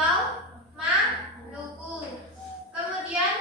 Pulau Maluku. Kemudian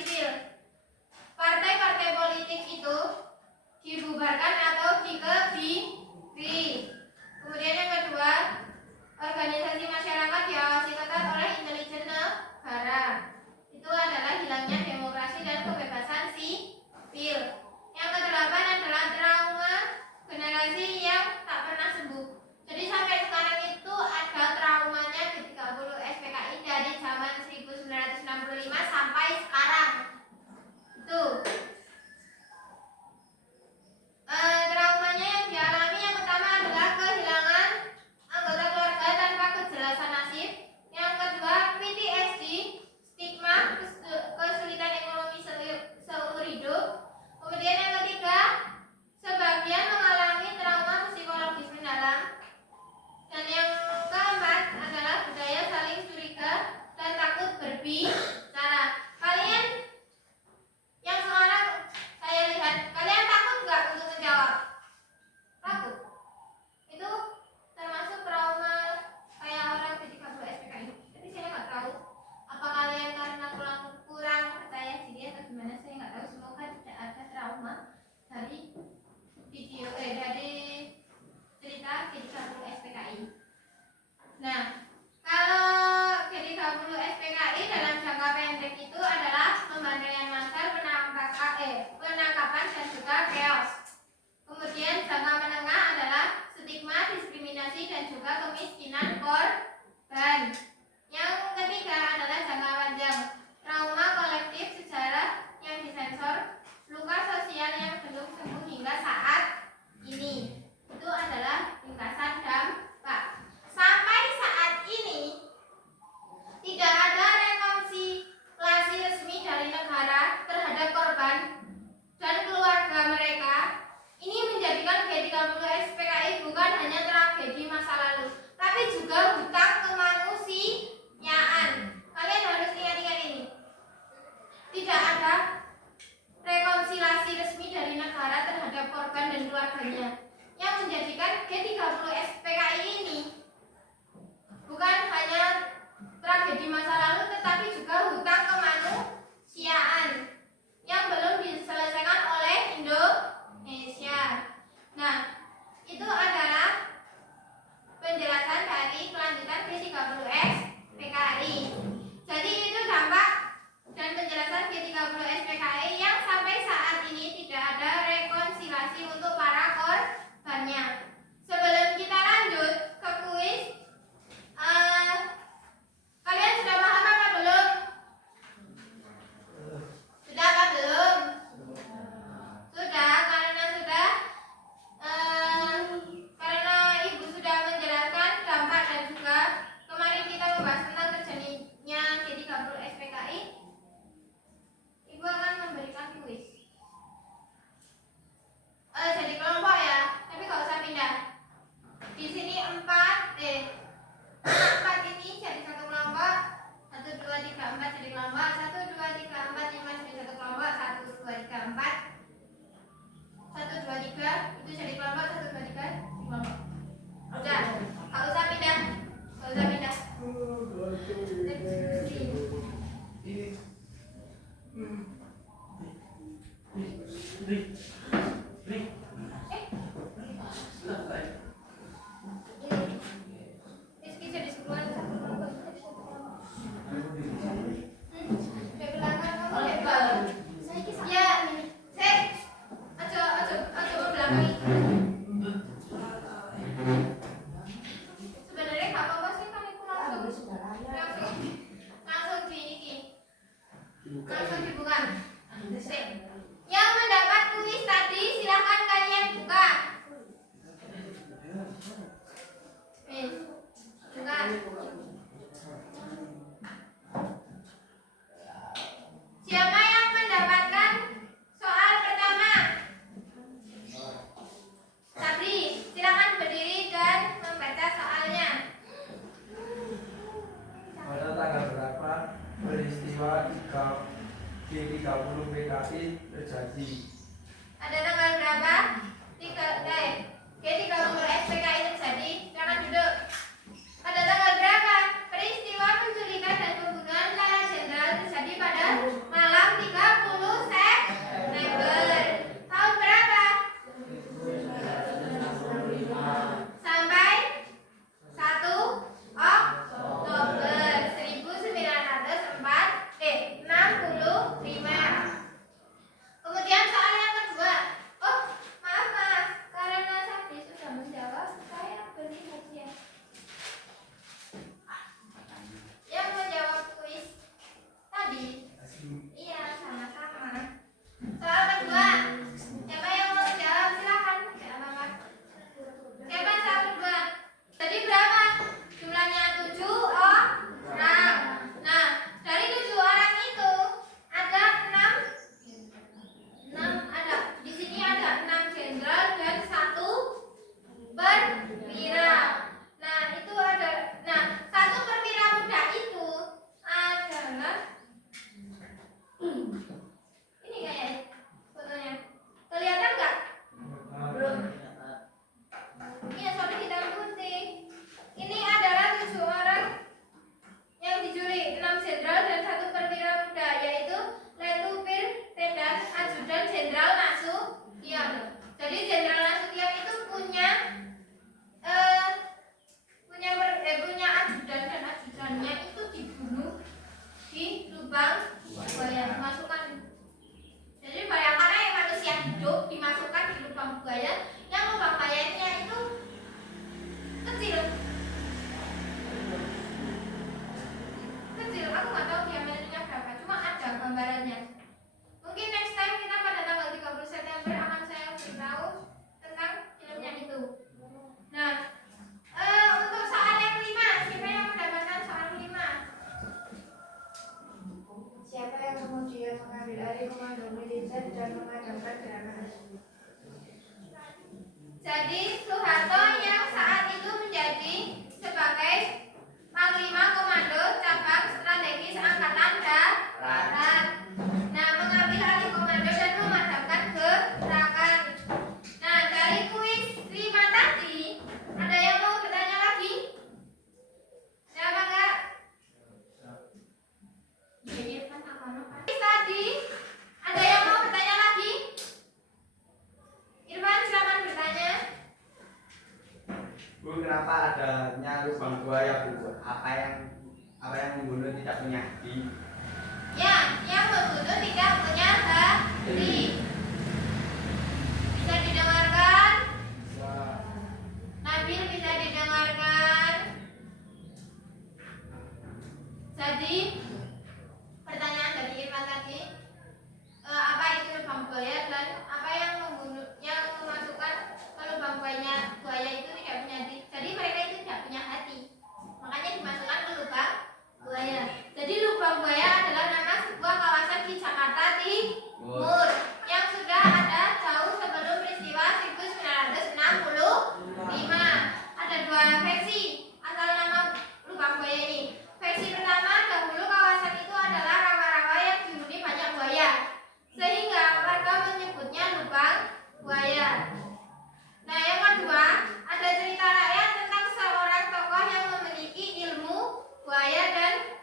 sipil. Partai-partai politik itu dibubarkan atau dikebiri. Kemudian yang kedua, organisasi masyarakat diawasi ketat oleh intelijen negara. Itu adalah hilangnya demokrasi dan kebebasan sipil. Yang kedelapan adalah trauma generasi yang tak pernah sembuh. Jadi sampai sekarang itu ada traumanya G30 SPKI dari zaman 1965 sampai sekarang. Itu traumanya yang dialami yang pertama adalah kehilangan anggota keluarga tanpa kejelasan nasib. Yang kedua PTSD, stigma kesulitan ekonomi seumur hidup. Kemudian yang ketiga, sebagian mengalami trauma psikologis mendalam. Dan yang keempat adalah budaya saling curiga dan takut berbicara. Kalian yang sekarang saya lihat, kalian takut nggak untuk menjawab? Takut. Itu termasuk trauma kayak orang G30 SPKI. Tapi saya nggak tahu apa kalian karena kurang percaya diri atau gimana, saya nggak tahu. Semoga tidak ada trauma dari video dari cerita G30 SPKI. Nah, kalau G30 SPKI dalam jangka pendek itu adalah pembantaian massal, penangkapan dan juga chaos. Kemudian jangka menengah adalah stigma, diskriminasi dan juga kemiskinan korban. Yang ketiga adalah jangka panjang, trauma kolektif, sejarah yang disensor, luka sosial yang belum sembuh hingga saat ini. Itu adalah ringkasan dampak. Sampai saat ini tidak ada rekonsiliasi resmi dari negara terhadap korban dan keluarga mereka. Ini menjadikan G30 SPKI bukan hanya tragedi masa lalu, tapi juga hutang kemanusiaan. Kalian harus ingat-ingat ini. Tidak ada rekonsiliasi resmi dari negara terhadap korban dan keluarganya, yang menjadikan G30 SPKI ini bukan hanya tragedi masa lalu, tetapi juga hutang kemanusiaan yang belum diselesaikan oleh Indonesia. Nah, itu adalah penjelasan dari kelanjutan G30 SPKI. Jadi itu dampak dan penjelasan G30 SPKI yang sampai saat ini tidak ada rekonsiliasi untuk para korbannya. Sebelum kita lanjut ke kuis, kalian sudah paham apa belum? Sudah apa belum? Sudah, karena Ibu sudah menjelaskan dampak dan juga kemarin kita membahas tentang terjadinya G30 SPKI. Ibu akan memberikan kuis. Jadi kelompok ya, tapi gak usah pindah. Di sini 4 ini jadi satu kelompok. 1, 2, 3, 4 jadi kelompok. 1, 2, 3, 4, 5 jadi satu kelompok. 1, 2, 3, 4. 1, 2, 3 itu jadi kelompok. 1, 2, 3 jadi kelompok. Udah, gak usah pindah. Gak usah pindah. Rizky jadi sepuluhan satu kelompok. Di belakang kamu hebat. Ya, ayo belakangi. Sebenarnya gak apa-apa sih, kan itu langsung di ini. Langsung dibuka. Yang mendapat kuis tadi silakan kalian buka. Buka. Siapa yang mendapatkan soal pertama? Sabri, silakan berdiri dan membaca soalnya. Pada tanggal berapa peristiwa G30 PKI terjadi? Ada tanggal berapa? G30 SPKI terjadi. Silakan duduk. Pada tanggal berapa peristiwa penculikan dan pembunuhan Lara Jenderal terjadi pada malam 3 kemudian mengambil alih komando militer dan mengadakan gerakan. Jadi Soeharto yang saat itu menjadi sebagai Panglima Komando Cabang Strategis Angkatan Darat. Nah, mengambil alih komando dan memadamkan gerakan. Nah, dari kuis 5 tadi, ada yang mau bertanya lagi? Siapa enggak? Kuis tadi, ada yang mau bertanya lagi? Irfan, silakan bertanya. Bu, kenapa adanya lubang buaya, Bu? Apa yang membunuh tidak punya hati? Ya, yang membunuh tidak punya hati. Bisa didengarkan? Bisa. Nabil, bisa didengarkan? Jadi, pertanyaan dari Irfan tadi, apa itu lubang buaya dan apa yang membunuh, yang memasukkan ke lubang buaya itu tidak punya hati. Jadi mereka itu tidak punya hati, makanya dimasukkan ke lubang buaya. Jadi lubang buaya adalah nama sebuah kawasan di Jakarta Timur yang sudah ada jauh sebelum peristiwa 1965. Ada 2 versi asal nama lubang buaya ini. Versi pertama, dahulu kawasan itu adalah rawa-rawa yang dihuni banyak buaya, sehingga warga menyebutnya lubang buaya. Nah, yang kedua, ada cerita rakyat tentang seorang tokoh yang memiliki ilmu buaya dan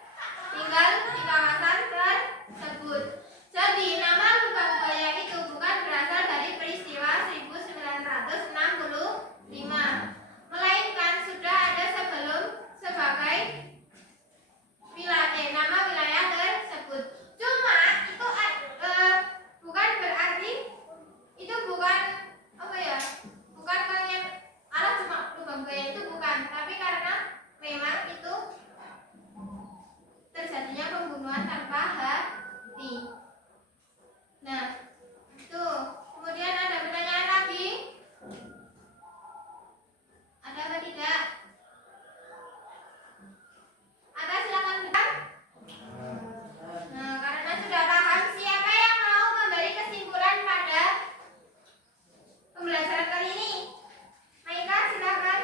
tinggal di kawasan tersebut. Jadi, nama lubang buaya itu bukan berasal dari peristiwa 1965, melainkan sudah ada sebelum sebagai nama wilayah tersebut. Cuma itu bukan berarti itu bukan bukan yang cuma lubang buaya itu bukan, tapi karena memang itu terjadinya pembunuhan tanpa hati. Nah, itu. Kemudian ada pertanyaan lagi? Ada apa tidak? Ada, silakan bertanya. Nah, karena sudah paham, siapa yang mau memberi kesimpulan pada pembelajaran kali ini? Maika, silakan.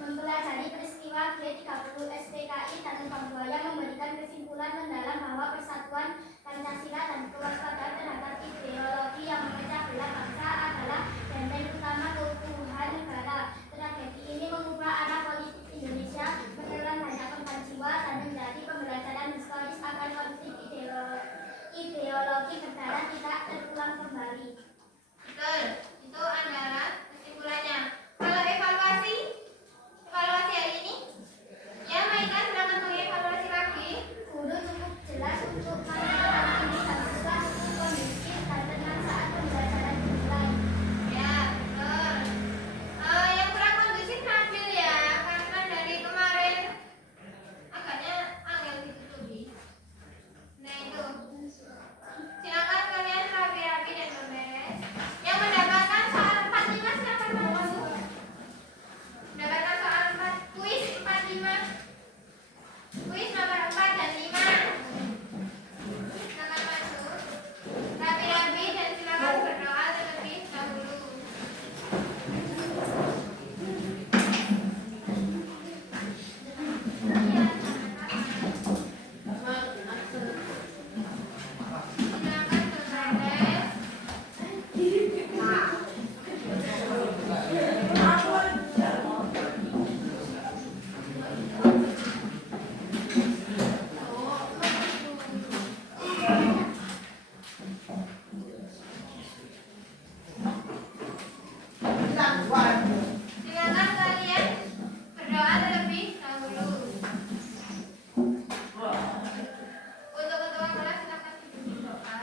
Mempelajari peristiwa G30 SPKI dan lubang buaya memberikan kesimpulan mendalam bahwa persatuan Pancasila dan kewaspadaan terhadap ideologi yang memecah belah bangsa adalah benteng utama keutuhan negara. Tragedi ini mengubah arah politik Indonesia, menelan banyak korban jiwa dan menjadi pembelajaran historis agar konflik ideologi negara tidak terulang kembali. Betul, itu adalah kesimpulannya. Kalau evaluasi hari ini, ya Maika, silakan mengevaluasi lagi. Guru cukup jelas untuk menentukan ini dan siswa cukup kondusif dan tenang saat pembelajaran dimulai. Ya, betul. Yang kurang kondusif Nabil ya, karena dari kemarin agaknya angel ditutupi. Nah itu, silakan kalian rapi-rapi dan beres. Yang mendapatkan soal 45 silakan masuk. Mendapatkan soal 4 kuis 45. Kuis nomor 4 dan 5. Silakan masuk. Rapi-rapi dan silakan berdoa terlebih dahulu. Silakan berberes. Silakan kalian berdoa terlebih dahulu. Untuk ketua kelas silakan berdoa.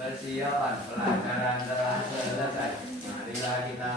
Persiapan pelajaran telah selesai. Marilah kita